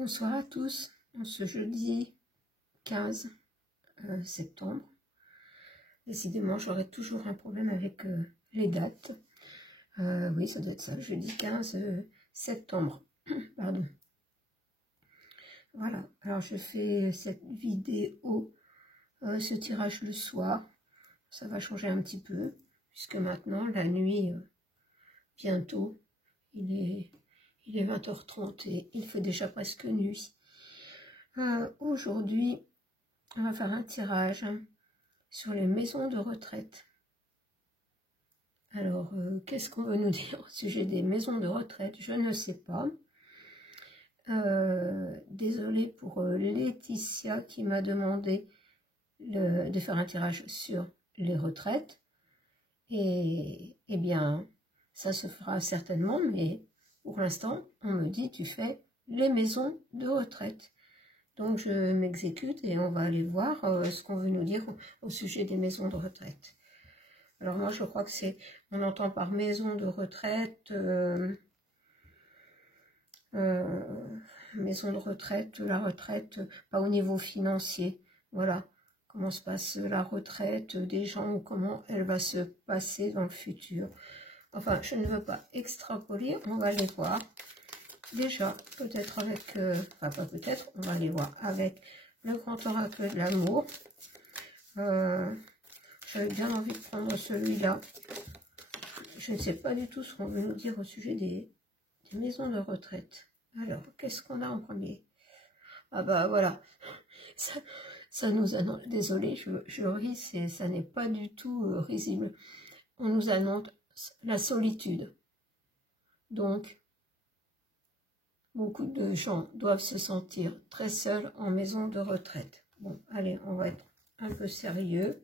Bonsoir à tous, en ce jeudi 15 septembre. Décidément, j'aurai toujours un problème avec les dates. Oui, ça doit être ça, jeudi 15 septembre. Pardon. Voilà, alors je fais cette vidéo, ce tirage le soir. Ça va changer un petit peu, puisque maintenant, la nuit, bientôt, il est 20h30 et il fait déjà presque nuit. Aujourd'hui, on va faire un tirage sur les maisons de retraite. Alors, qu'est-ce qu'on veut nous dire au sujet des maisons de retraite? Je ne sais pas. Désolée pour Laetitia qui m'a demandé de faire un tirage sur les retraites. Et eh bien, ça se fera certainement, mais pour l'instant, on me dit tu fais les maisons de retraite. Donc je m'exécute et on va aller voir ce qu'on veut nous dire au sujet des maisons de retraite. Alors moi je crois que c'est, on entend par maison de retraite, maison de retraite, la retraite, pas au niveau financier, voilà, comment se passe la retraite des gens ou comment elle va se passer dans le futur. Enfin, je ne veux pas extrapoler, on va aller voir. Déjà, peut-être avec, enfin pas peut-être, on va aller voir avec le grand oracle de l'amour. J'avais bien envie de prendre celui-là. Je ne sais pas du tout ce qu'on veut nous dire au sujet des maisons de retraite. Alors, qu'est-ce qu'on a en premier? Ah bah voilà, ça nous annonce, désolé, je ris, ça n'est pas du tout risible. On nous annonce la solitude. Donc, beaucoup de gens doivent se sentir très seuls en maison de retraite. Bon, allez, on va être un peu sérieux.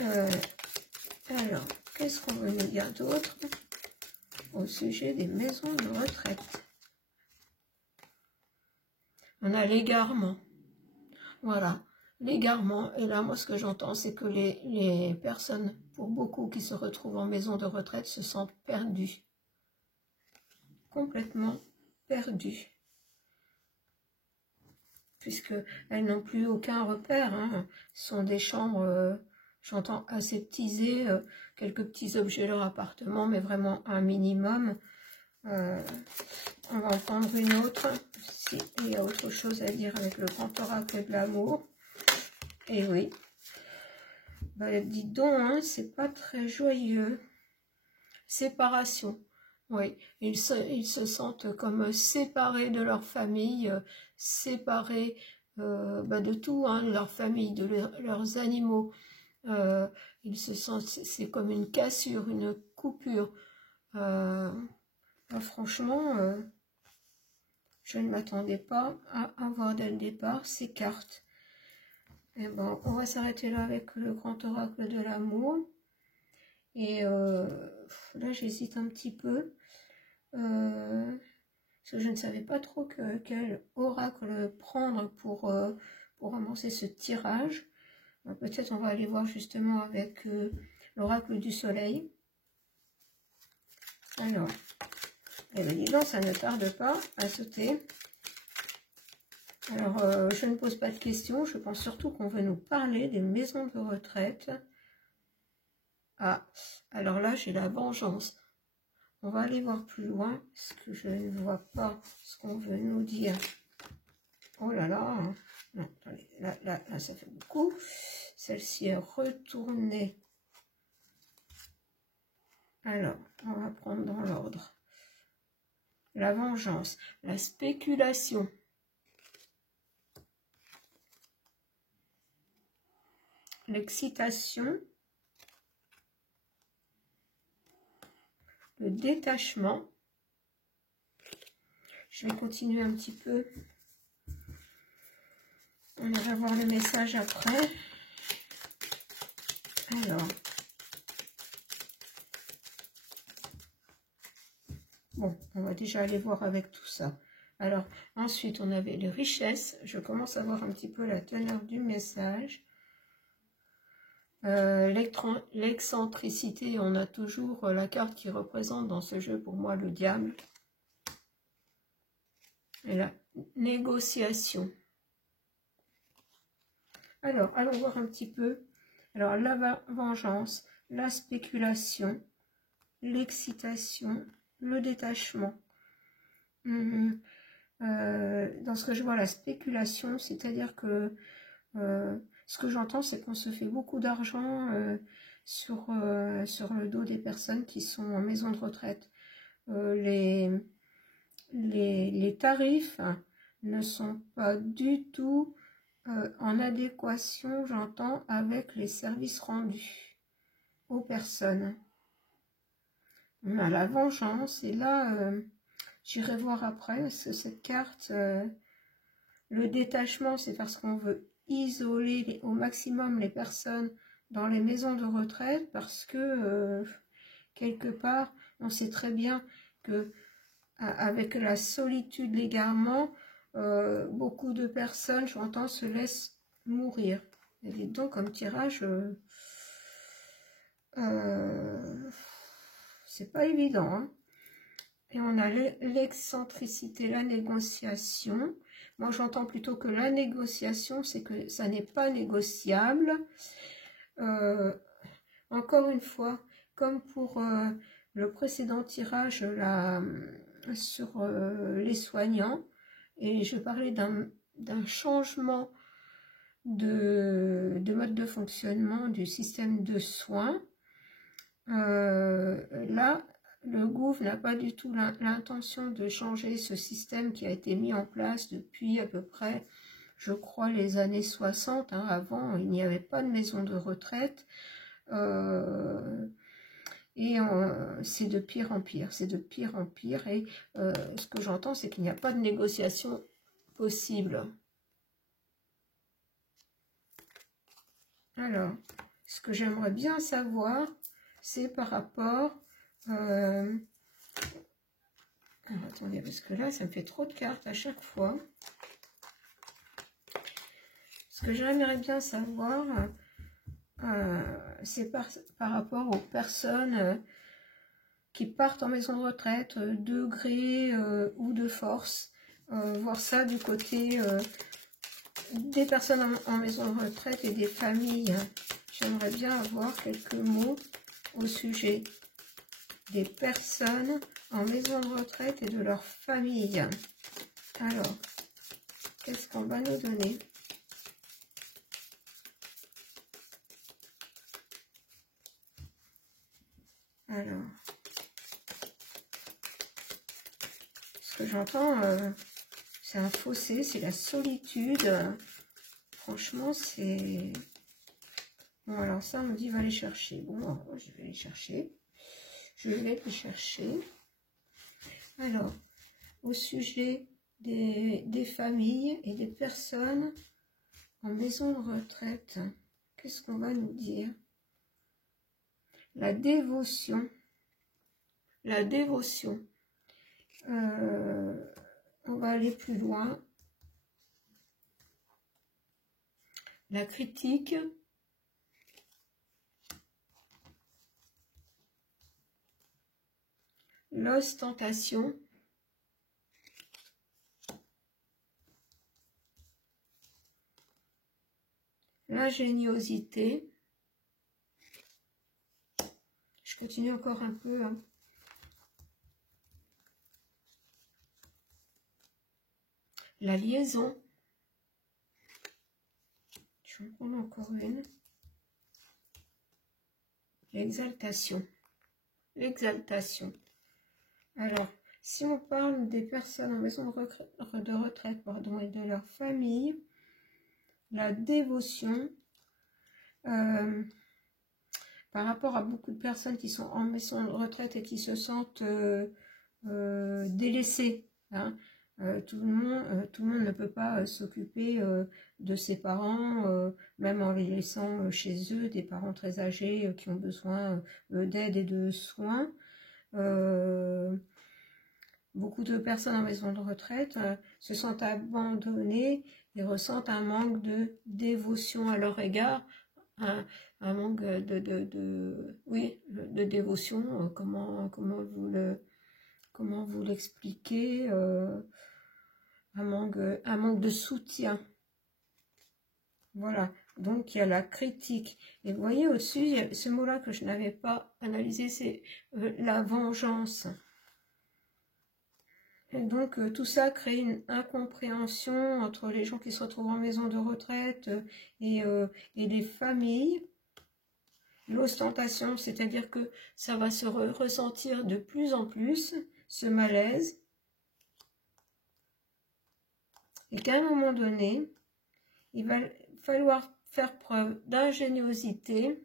Alors, qu'est-ce qu'on veut nous dire d'autre au sujet des maisons de retraite? On a l'égarement. Voilà, l'égarement. Et là, moi, ce que j'entends, c'est que les personnes, pour beaucoup qui se retrouvent en maison de retraite, se sentent perdues. Complètement perdues. Puisqu'elles n'ont plus aucun repère. Hein. Ce sont des chambres, j'entends, aseptisées, quelques petits objets de leur appartement, mais vraiment un minimum. On va en prendre une autre, s'il y a autre chose à dire avec le grand oracle de l'amour. Et oui, bah, dites donc, hein, c'est pas très joyeux. Séparation. Oui, ils se sentent comme séparés de leur famille, séparés de tout, hein, de leur famille, de leurs animaux. Ils se sentent, c'est comme une cassure, une coupure. Franchement, je ne m'attendais pas à avoir dès le départ ces cartes. Et bon, on va s'arrêter là avec le grand oracle de l'amour. Et là, j'hésite un petit peu. Parce que je ne savais pas trop quel oracle prendre pour amorcer ce tirage. Peut-être on va aller voir justement avec l'oracle du soleil. Alors, eh bien, dis donc, ça ne tarde pas à sauter. Alors, je ne pose pas de questions, je pense surtout qu'on veut nous parler des maisons de retraite. Ah, alors là, j'ai la vengeance. On va aller voir plus loin, parce que je ne vois pas ce qu'on veut nous dire. Oh là là, hein. Non, attendez, là, ça fait beaucoup. Celle-ci est retournée. Alors, on va prendre dans l'ordre. La vengeance, la spéculation. L'excitation. Le détachement. Je vais continuer un petit peu. On va voir le message après. Alors. Bon, on va déjà aller voir avec tout ça. Alors, ensuite, on avait les richesses. Je commence à voir un petit peu la teneur du message. L'excentricité, on a toujours la carte qui représente dans ce jeu, pour moi, le diable. et la négociation. Alors, allons voir un petit peu. Alors, la vengeance, la spéculation, l'excitation, le détachement. Dans ce que je vois, la spéculation, c'est-à-dire que ce que j'entends, c'est qu'on se fait beaucoup d'argent sur le dos des personnes qui sont en maison de retraite. Les tarifs ne sont pas du tout en adéquation, j'entends, avec les services rendus aux personnes. On a la vengeance, et là, j'irai voir après, parce que cette carte, le détachement, c'est parce qu'on veut isoler au maximum les personnes dans les maisons de retraite, parce que, quelque part, on sait très bien que avec la solitude légalement, beaucoup de personnes, j'entends, se laissent mourir. Et donc, comme tirage, c'est pas évident. Hein. Et on a l'excentricité, la négociation. Moi, j'entends plutôt que la négociation, c'est que ça n'est pas négociable. Encore une fois, comme pour le précédent tirage là, sur les soignants, et je parlais d'un changement de mode de fonctionnement du système de soins. Là, le gouvernement n'a pas du tout l'intention de changer ce système qui a été mis en place depuis à peu près, je crois, les années 60. Hein. Avant, il n'y avait pas de maison de retraite. Et c'est de pire en pire, c'est de pire en pire. Et ce que j'entends, c'est qu'il n'y a pas de négociation possible. Alors, ce que j'aimerais bien savoir, c'est par rapport... alors, attendez, parce que là, ça me fait trop de cartes à chaque fois. Ce que j'aimerais bien savoir, c'est par rapport aux personnes qui partent en maison de retraite, de gré ou de force. Voir ça du côté des personnes en maison de retraite et des familles. J'aimerais bien avoir quelques mots au sujet des personnes en maison de retraite et de leur famille. Alors, qu'est-ce qu'on va nous donner ? Alors, ce que j'entends, c'est un fossé, c'est la solitude. Franchement, c'est... Bon, alors ça, on me dit, va les chercher. Bon, alors, je vais les chercher. Je vais les chercher. Alors, au sujet des familles et des personnes en maison de retraite, qu'est-ce qu'on va nous dire? La dévotion. La dévotion. On va aller plus loin. La critique. L'ostentation. L'ingéniosité. Je continue encore un peu. Hein. La liaison. Je vais en prendre encore une. L'exaltation. L'exaltation. Alors, si on parle des personnes en maison de retraite pardon, et de leur famille, la dévotion, par rapport à beaucoup de personnes qui sont en maison de retraite et qui se sentent délaissées. Hein. Tout le monde ne peut pas s'occuper de ses parents, même en les laissant chez eux, des parents très âgés qui ont besoin d'aide et de soins. Beaucoup de personnes en maison de retraite se sentent abandonnées et ressentent un manque de dévotion à leur égard, un manque de dévotion. Comment vous l'expliquez un manque de soutien. Voilà, donc il y a la critique. Et vous voyez au-dessus, il y a ce mot-là que je n'avais pas analysé, c'est la vengeance. Et donc tout ça crée une incompréhension entre les gens qui se retrouvent en maison de retraite et les familles. L'ostentation, c'est-à-dire que ça va se ressentir de plus en plus, ce malaise. Et qu'à un moment donné, il va falloir faire preuve d'ingéniosité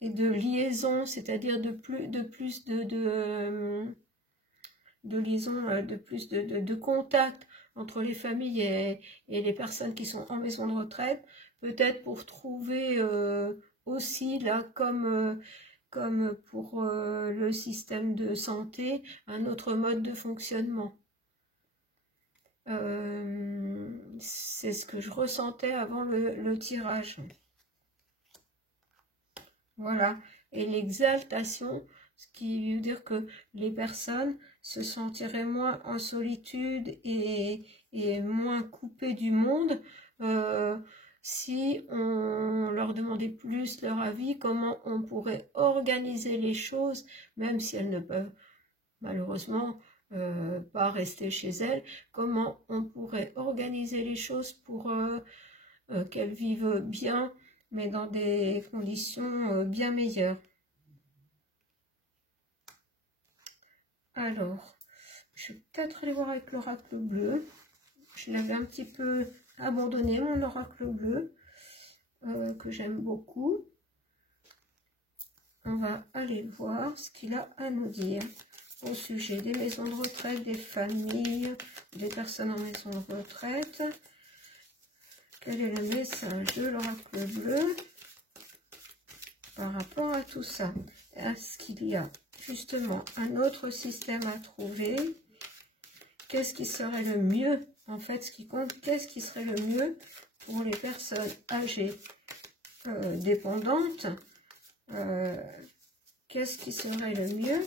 et de liaison, c'est-à-dire de contact entre les familles et les personnes qui sont en maison de retraite, peut-être pour trouver aussi, là, comme pour le système de santé, un autre mode de fonctionnement. C'est ce que je ressentais avant le tirage. Voilà. Et l'exaltation, ce qui veut dire que les personnes se sentiraient moins en solitude et moins coupées du monde si on leur demandait plus leur avis, comment on pourrait organiser les choses, même si elles ne peuvent malheureusement pas rester chez elles, comment on pourrait organiser les choses pour qu'elles vivent bien, mais dans des conditions bien meilleures. Alors, je vais peut-être aller voir avec l'oracle bleu. Je l'avais un petit peu abandonné, mon oracle bleu, que j'aime beaucoup. On va aller voir ce qu'il a à nous dire au sujet des maisons de retraite, des familles, des personnes en maison de retraite. Quel est le message de l'oracle bleu par rapport à tout ça? Est-ce qu'il y a justement un autre système à trouver? Qu'est-ce qui serait le mieux? En fait, ce qui compte, qu'est-ce qui serait le mieux pour les personnes âgées dépendantes? Qu'est-ce qui serait le mieux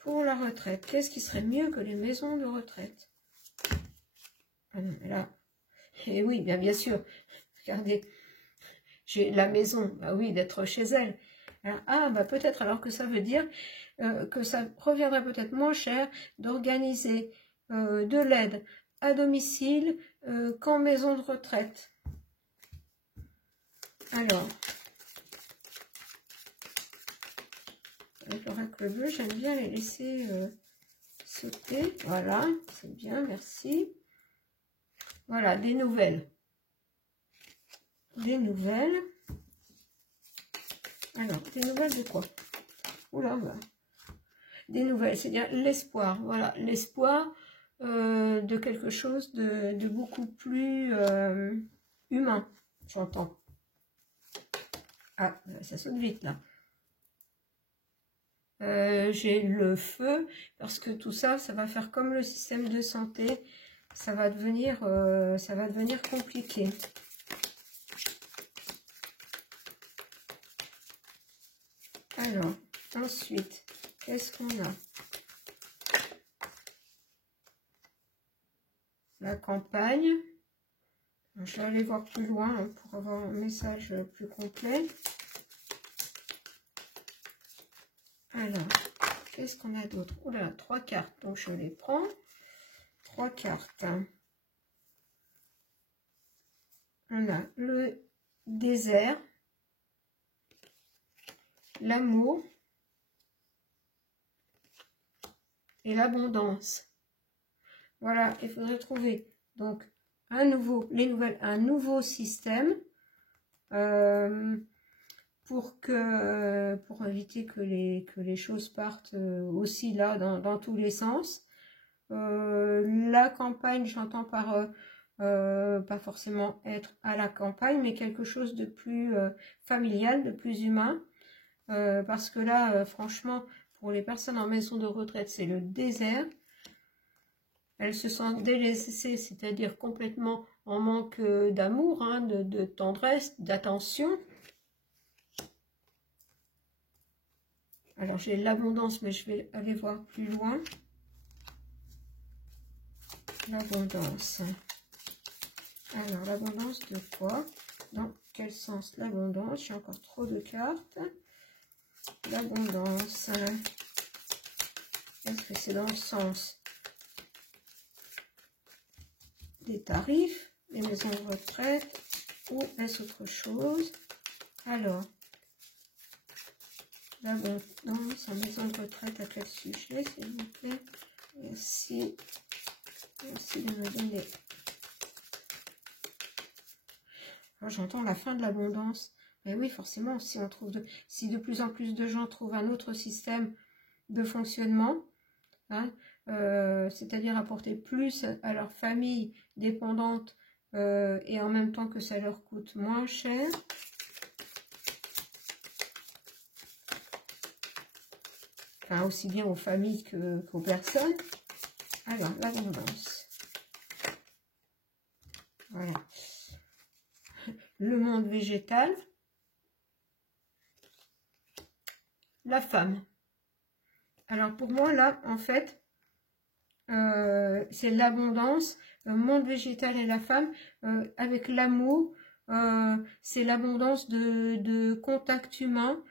pour la retraite? Qu'est-ce qui serait mieux que les maisons de retraite? Ah non, mais là, et oui, bien sûr, regardez, j'ai la maison, bah oui, d'être chez elle. Alors, ah, bah peut-être alors que ça veut dire que ça reviendrait peut-être moins cher d'organiser de l'aide à domicile qu'en maison de retraite. Alors, avec l'oracle bleu, j'aime bien les laisser sauter. Voilà, c'est bien, merci. Voilà, des nouvelles. Des nouvelles. Alors, des nouvelles de quoi? Oula, bah. Des nouvelles, c'est-à-dire l'espoir. Voilà, l'espoir de quelque chose de beaucoup plus humain, j'entends. Ah, ça saute vite là. J'ai le feu, parce que tout ça, ça va faire comme le système de santé, ça va devenir compliqué. Alors, ensuite, qu'est-ce qu'on a? La campagne. Je vais aller voir plus loin pour avoir un message plus complet. Alors, qu'est-ce qu'on a d'autre? Oh là, 3 cartes, donc je les prends. 3 cartes. On a le désert, l'amour et l'abondance. Voilà, il faudrait trouver donc un nouveau système pour éviter que les choses partent aussi là dans tous les sens. La campagne, j'entends par pas forcément être à la campagne, mais quelque chose de plus familial, de plus humain, parce que là, franchement, pour les personnes en maison de retraite, c'est le désert. Elles se sentent délaissées, c'est-à-dire complètement en manque d'amour, hein, de tendresse, d'attention. Alors, j'ai l'abondance, mais je vais aller voir plus loin. L'abondance. Alors, l'abondance de quoi? Dans quel sens l'abondance? J'ai encore trop de cartes. L'abondance. Est-ce que c'est dans le sens des tarifs, des maisons de retraite, ou est-ce autre chose? Alors, l'abondance en maison de retraite, à quel sujet, s'il vous plaît? Merci. Merci de me donner. J'entends la fin de l'abondance. Mais oui, forcément, si on trouve si de plus en plus de gens trouvent un autre système de fonctionnement, hein, c'est-à-dire apporter plus à leur famille dépendante et en même temps que ça leur coûte moins cher. Enfin, aussi bien aux familles qu'aux personnes. Alors, l'abondance. Voilà. Le monde végétal. La femme. Alors, pour moi, là, en fait, c'est l'abondance. Le monde végétal et la femme, avec l'amour, c'est l'abondance de contact humain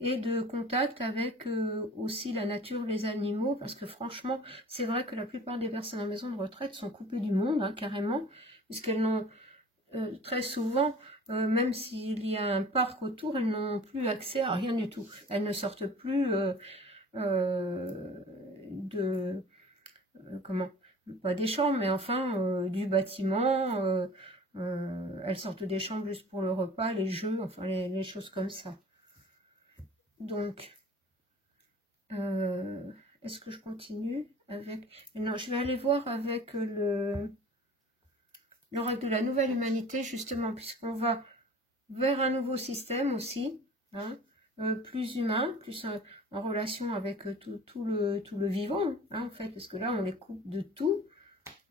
et de contact avec aussi la nature, les animaux, parce que franchement, c'est vrai que la plupart des personnes en maison de retraite sont coupées du monde, hein, carrément, puisqu'elles n'ont très souvent, même s'il y a un parc autour, elles n'ont plus accès à rien du tout. Elles ne sortent plus comment, pas des chambres, mais enfin du bâtiment. Elles sortent des chambres juste pour le repas, les jeux, enfin les choses comme ça. Donc, est-ce que je continue avec... Non, je vais aller voir avec l'oracle de la nouvelle humanité, justement, puisqu'on va vers un nouveau système aussi, hein, plus humain, plus en relation avec tout le vivant, hein, en fait, parce que là, on les coupe de tout,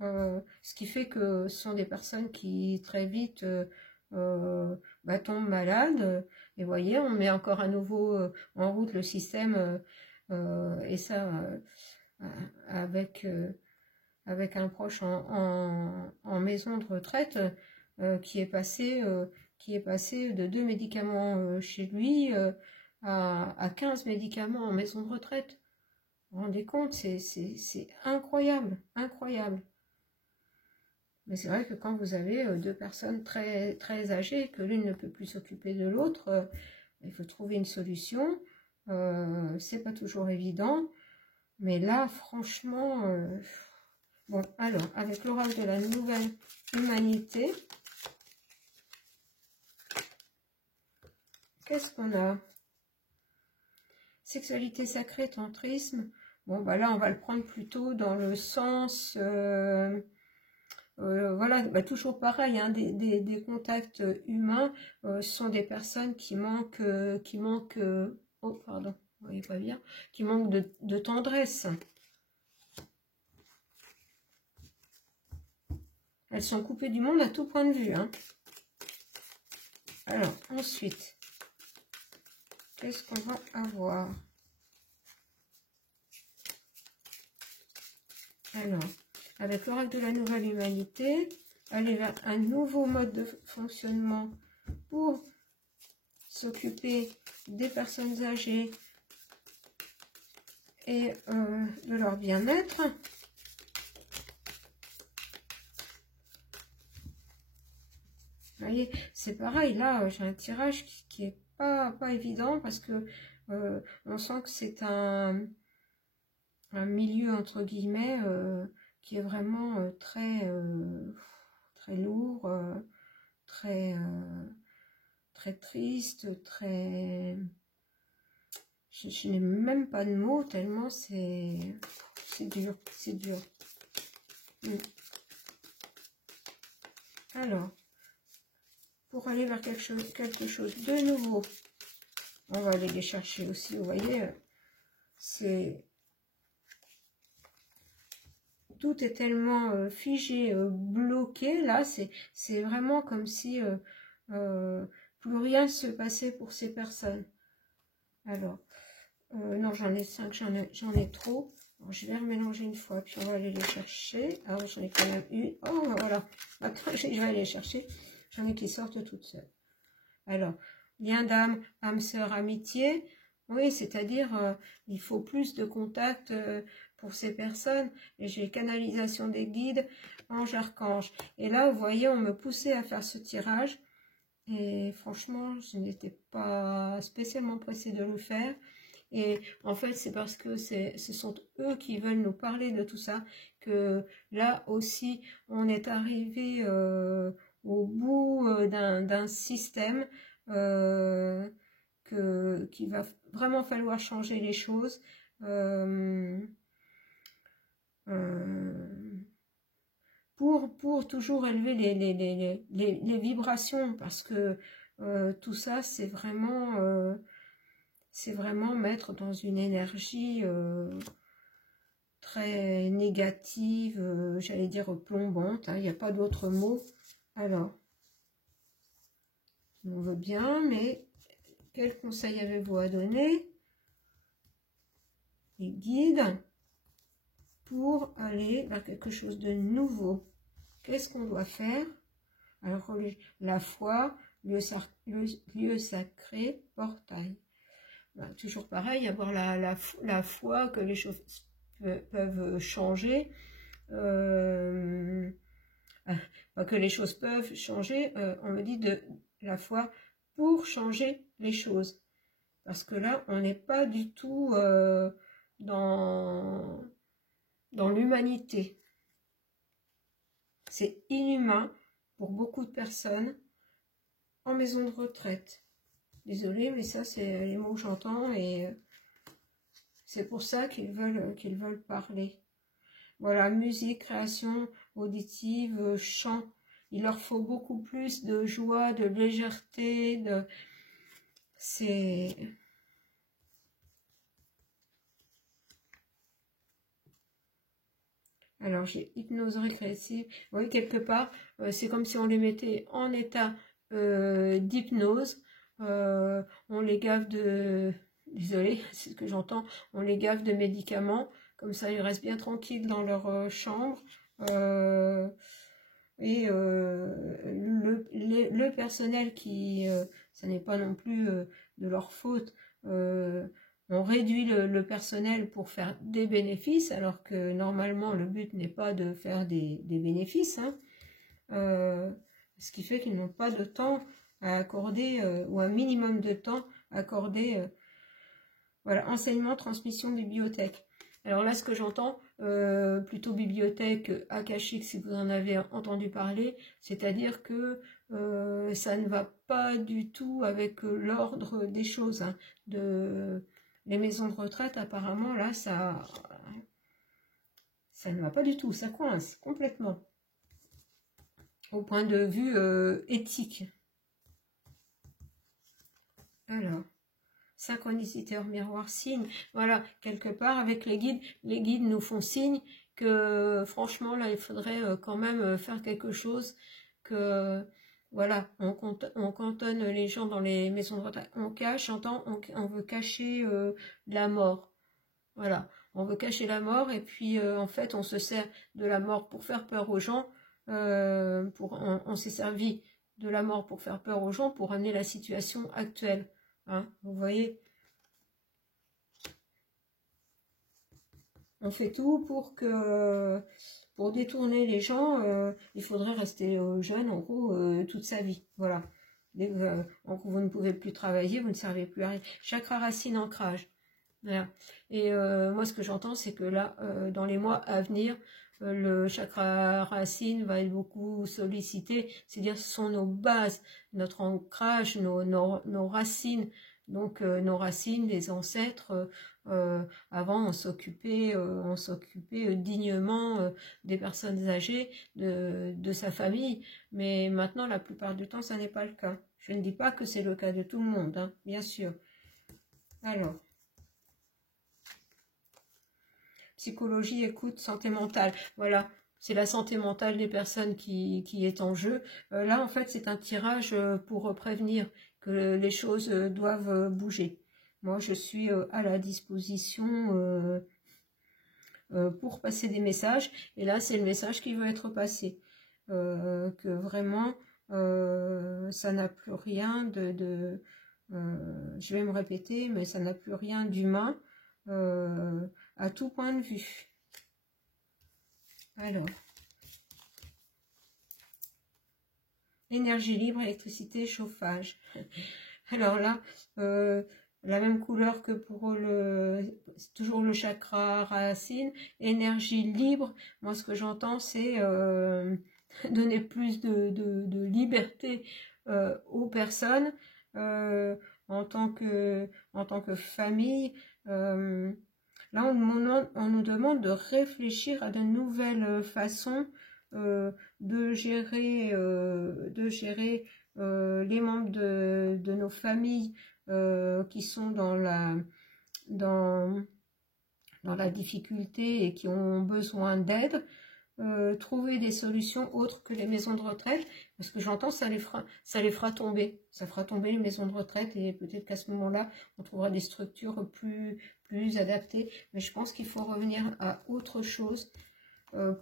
ce qui fait que ce sont des personnes qui, très vite, tombent malades, et vous voyez, on met encore à nouveau en route le système, et ça, avec un proche en maison de retraite qui est passé de 2 médicaments chez lui à 15 médicaments en maison de retraite. Vous vous rendez compte, c'est incroyable, incroyable. Mais c'est vrai que quand vous avez deux personnes très, très âgées, que l'une ne peut plus s'occuper de l'autre, il faut trouver une solution. C'est pas toujours évident. Mais là, franchement... Bon, alors, avec l'oracle de la nouvelle humanité, qu'est-ce qu'on a? Sexualité sacrée, tantrisme. Bon, bah là, on va le prendre plutôt dans le sens... voilà, bah, toujours pareil, hein, des contacts humains sont des personnes qui manquent... oh, pardon, vous voyez pas bien, qui manquent de tendresse. Elles sont coupées du monde à tout point de vue. Hein. Alors, ensuite, qu'est-ce qu'on va avoir? Alors, avec l'oracle de la nouvelle humanité, aller vers un nouveau mode de fonctionnement pour s'occuper des personnes âgées et de leur bien-être. Vous voyez, c'est pareil, là, j'ai un tirage qui est pas évident parce que on sent que c'est un milieu, entre guillemets, qui est vraiment très lourd, très triste, très... Je n'ai même pas de mots, tellement c'est dur, c'est dur. Alors, pour aller vers quelque chose de nouveau, on va aller les chercher aussi, vous voyez, c'est... Tout est tellement figé, bloqué, là, c'est vraiment comme si plus rien se passait pour ces personnes. Alors, non, j'en ai 5, j'en ai trop. Alors, je vais remélanger une fois, puis on va aller les chercher. Alors, j'en ai quand même une. Oh, voilà. Attends, je vais aller les chercher. J'en ai qui sortent toutes seules. Alors, lien d'âme, âme sœur, amitié. Oui, c'est-à-dire, il faut plus de contact pour ces personnes. Et j'ai canalisation des guides, ange, archange. Et là, vous voyez, on me poussait à faire ce tirage. Et franchement, je n'étais pas spécialement pressée de le faire. Et en fait, c'est parce que ce sont eux qui veulent nous parler de tout ça, que là aussi, on est arrivé au bout d'un système qu'il va vraiment falloir changer les choses. Pour toujours élever les vibrations, parce que tout ça, c'est vraiment mettre dans une énergie très négative, j'allais dire plombante, hein, il n'y a pas d'autre mot. Alors, on veut bien, mais quel conseil avez-vous à donner, les guides, pour aller vers quelque chose de nouveau? Qu'est-ce qu'on doit faire? Alors, la foi, lieu sacré, portail. Ben, toujours pareil, avoir la foi que les choses peuvent changer, que les choses peuvent changer, on me dit de la foi pour changer les choses. Parce que là, on n'est pas du tout dans l'humanité. C'est inhumain pour beaucoup de personnes en maison de retraite. Désolée, mais ça, c'est les mots que j'entends et c'est pour ça qu'ils veulent parler. Voilà, musique, création auditive, chant. Il leur faut beaucoup plus de joie, de légèreté, c'est... Alors, j'ai hypnose régressive. Vous voyez, quelque part, c'est comme si on les mettait en état d'hypnose. On les gave de... Désolée, c'est ce que j'entends. On les gave de médicaments. Comme ça, ils restent bien tranquilles dans leur chambre. Et le personnel qui... ça n'est pas non plus de leur faute. On réduit le personnel pour faire des bénéfices, alors que normalement, le but n'est pas de faire des bénéfices. Hein. Ce qui fait qu'ils n'ont pas de temps à accorder, ou un minimum de temps à accorder. Voilà, enseignement, transmission, bibliothèque. Alors là, ce que j'entends, plutôt bibliothèque akashique, si vous en avez entendu parler, c'est-à-dire que ça ne va pas du tout avec l'ordre des choses. Hein, les maisons de retraite, apparemment, là, ça ne va pas du tout, ça coince complètement, au point de vue éthique. Alors... synchronicité hors miroir, signe, voilà, quelque part avec les guides nous font signe que franchement là il faudrait quand même faire quelque chose, que voilà, on cantonne les gens dans les maisons de retraite, on cache, on veut cacher la mort, voilà, on veut cacher la mort et puis en fait on se sert de la mort pour faire peur aux gens, on s'est servi de la mort pour faire peur aux gens, pour amener la situation actuelle. Hein, vous voyez, on fait tout pour détourner les gens. Il faudrait rester jeune, en gros, toute sa vie. Voilà. En gros, vous ne pouvez plus travailler, vous ne servez plus à rien. Chakra racine, ancrage. Voilà. Et moi, ce que j'entends, c'est que là, dans les mois à venir, le chakra racine va être beaucoup sollicité. C'est-à-dire, ce sont nos bases, notre ancrage, nos racines. Donc, nos racines, les ancêtres, avant, on s'occupait dignement des personnes âgées, de sa famille. Mais maintenant, la plupart du temps, ça n'est pas le cas. Je ne dis pas que c'est le cas de tout le monde, hein, bien sûr. Alors... psychologie, écoute, santé mentale. Voilà, c'est la santé mentale des personnes qui est en jeu. Là, en fait, c'est un tirage pour prévenir que les choses doivent bouger. moi je suis à la disposition pour passer des messages. Et là, c'est le message qui veut être passé. Que vraiment, ça n'a plus rien je vais me répéter, mais ça n'a plus rien d'humain à tout point de vue. Alors, énergie libre, électricité, chauffage. Alors là, la même couleur que pour c'est toujours le chakra racine, énergie libre. Moi, ce que j'entends, c'est donner plus de liberté aux personnes en tant que famille. Là, on nous demande de réfléchir à de nouvelles façons de gérer les membres de nos familles qui sont dans la difficulté et qui ont besoin d'aide. Trouver des solutions autres que les maisons de retraite, parce que j'entends ça les fera tomber, ça fera tomber les maisons de retraite, et peut-être qu'à ce moment-là on trouvera des structures plus adaptées, mais je pense qu'il faut revenir à autre chose,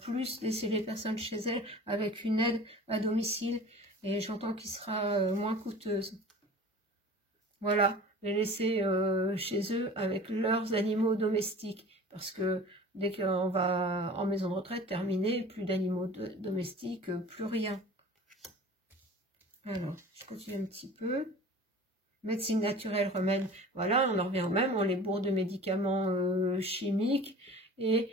plus laisser les personnes chez elles avec une aide à domicile, et j'entends qu'il sera moins coûteuse. Voilà, les laisser chez eux avec leurs animaux domestiques, parce que dès qu'on va en maison de retraite, terminé, plus d'animaux domestiques, plus rien. Alors, je continue un petit peu. Médecine naturelle, remède. Voilà, on en revient au même, on les bourre de médicaments chimiques. Et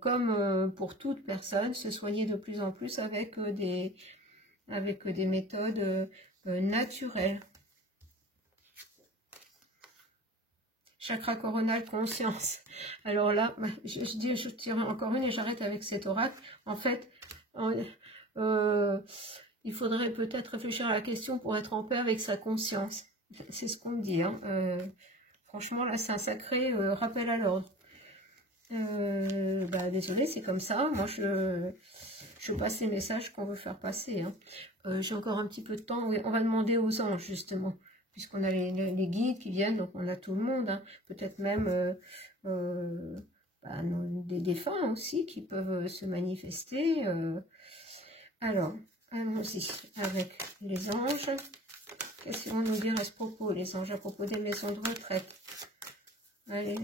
comme pour toute personne, se soigner de plus en plus avec des méthodes naturelles. Chakra coronal, conscience. Alors là, je tire encore une et j'arrête avec cet oracle. En fait, il faudrait peut-être réfléchir à la question pour être en paix avec sa conscience. C'est ce qu'on me dit. Hein. Franchement, là, c'est un sacré rappel à l'ordre. Désolé, c'est comme ça. Moi, je passe les messages qu'on veut faire passer. Hein. J'ai encore un petit peu de temps. Oui, on va demander aux anges, justement. Puisqu'on a les guides qui viennent, donc on a tout le monde, hein. Peut-être même des défunts aussi qui peuvent se manifester. Alors, allons-y avec les anges. Qu'est-ce qu'ils vont nous dire à ce propos, les anges, à propos des maisons de retraite? Allez,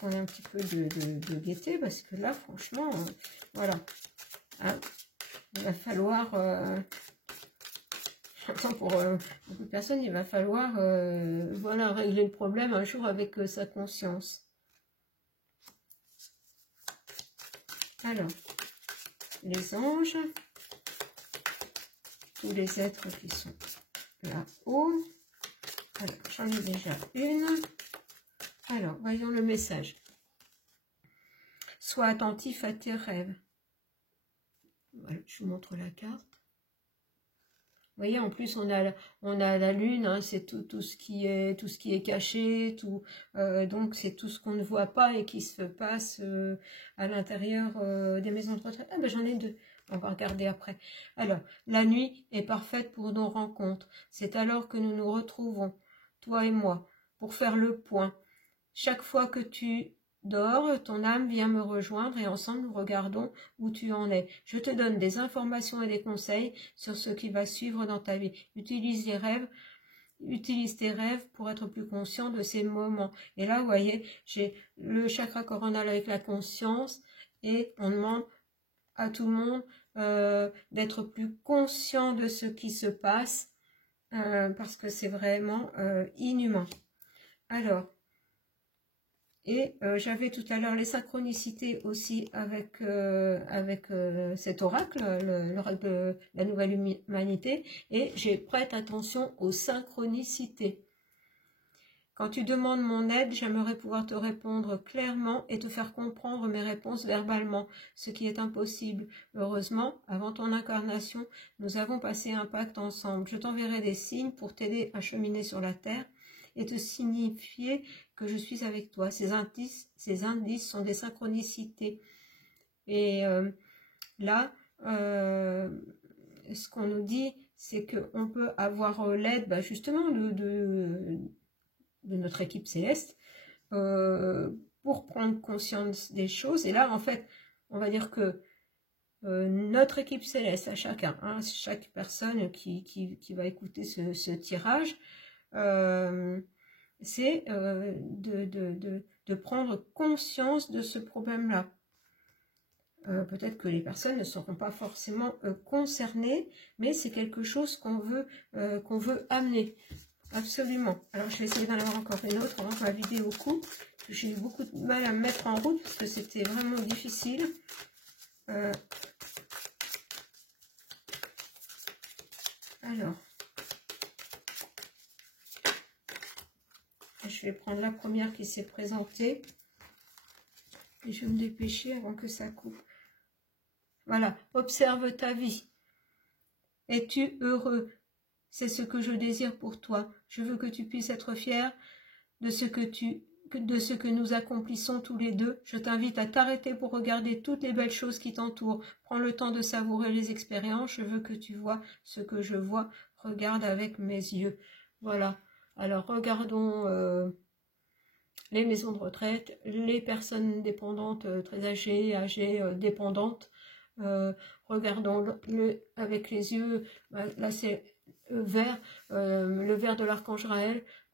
on a un petit peu de gaieté, parce que là, franchement, voilà. Hein, il va falloir... pour beaucoup de personnes, il va falloir voilà, régler le problème un jour avec sa conscience. Alors, les anges, tous les êtres qui sont là-haut. Alors, j'en ai déjà une. Alors, voyons le message. Sois attentif à tes rêves. Voilà, je vous montre la carte. Vous voyez, en plus, on a la lune, hein, c'est tout ce qui est caché, donc c'est tout ce qu'on ne voit pas et qui se passe à l'intérieur des maisons de retraite. Ah ben j'en ai deux, on va regarder après. Alors, la nuit est parfaite pour nos rencontres. C'est alors que nous nous retrouvons, toi et moi, pour faire le point. Chaque fois que tu dors, ton âme vient me rejoindre et ensemble nous regardons où tu en es. Je te donne des informations et des conseils sur ce qui va suivre dans ta vie. Utilise tes rêves pour être plus conscient de ces moments. Et là, vous voyez, j'ai le chakra coronal avec la conscience et on demande à tout le monde d'être plus conscient de ce qui se passe parce que c'est vraiment inhumain. Alors, et j'avais tout à l'heure les synchronicités aussi avec cet oracle, l'oracle de la nouvelle humanité, et j'ai prête attention aux synchronicités. Quand tu demandes mon aide, j'aimerais pouvoir te répondre clairement et te faire comprendre mes réponses verbalement, ce qui est impossible. Heureusement, avant ton incarnation, nous avons passé un pacte ensemble. Je t'enverrai des signes pour t'aider à cheminer sur la terre et te signifier que je suis avec toi. Ces indices sont des synchronicités. Et là, ce qu'on nous dit, c'est qu'on peut avoir l'aide justement de notre équipe céleste pour prendre conscience des choses. Et là, en fait, on va dire que notre équipe céleste, à chacun, hein, chaque personne qui va écouter ce tirage, c'est de prendre conscience de ce problème-là. Peut-être que les personnes ne seront pas forcément concernées, mais c'est quelque chose qu'on veut amener. Absolument. Alors, je vais essayer d'en avoir encore une autre avant que ma vidéo coupe. J'ai eu beaucoup de mal à me mettre en route parce que c'était vraiment difficile. Alors, je vais prendre la première qui s'est présentée. Et je vais me dépêcher avant que ça coupe. Voilà, observe ta vie. Es-tu heureux? C'est ce que je désire pour toi. Je veux que tu puisses être fier de ce que nous accomplissons tous les deux. Je t'invite à t'arrêter pour regarder toutes les belles choses qui t'entourent. Prends le temps de savourer les expériences. Je veux que tu vois ce que je vois. Regarde avec mes yeux. Voilà. Alors, regardons les maisons de retraite, les personnes dépendantes, très âgées, dépendantes. Regardons-le avec les yeux. Là, c'est vert, le vert de l'archange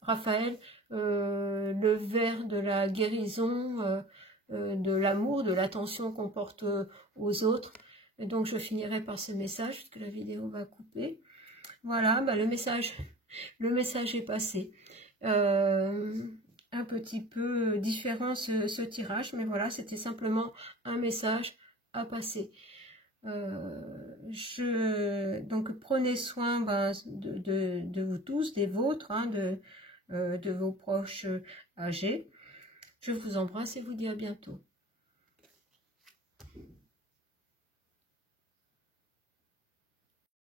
Raphaël, le vert de la guérison, de l'amour, de l'attention qu'on porte aux autres. Et donc, je finirai par ce message, puisque la vidéo va couper. Voilà, bah, le message est passé. Un petit peu différent ce tirage, mais voilà, c'était simplement un message à passer. Donc prenez soin de vous tous, des vôtres, hein, de vos proches âgés. Je vous embrasse et vous dis à bientôt.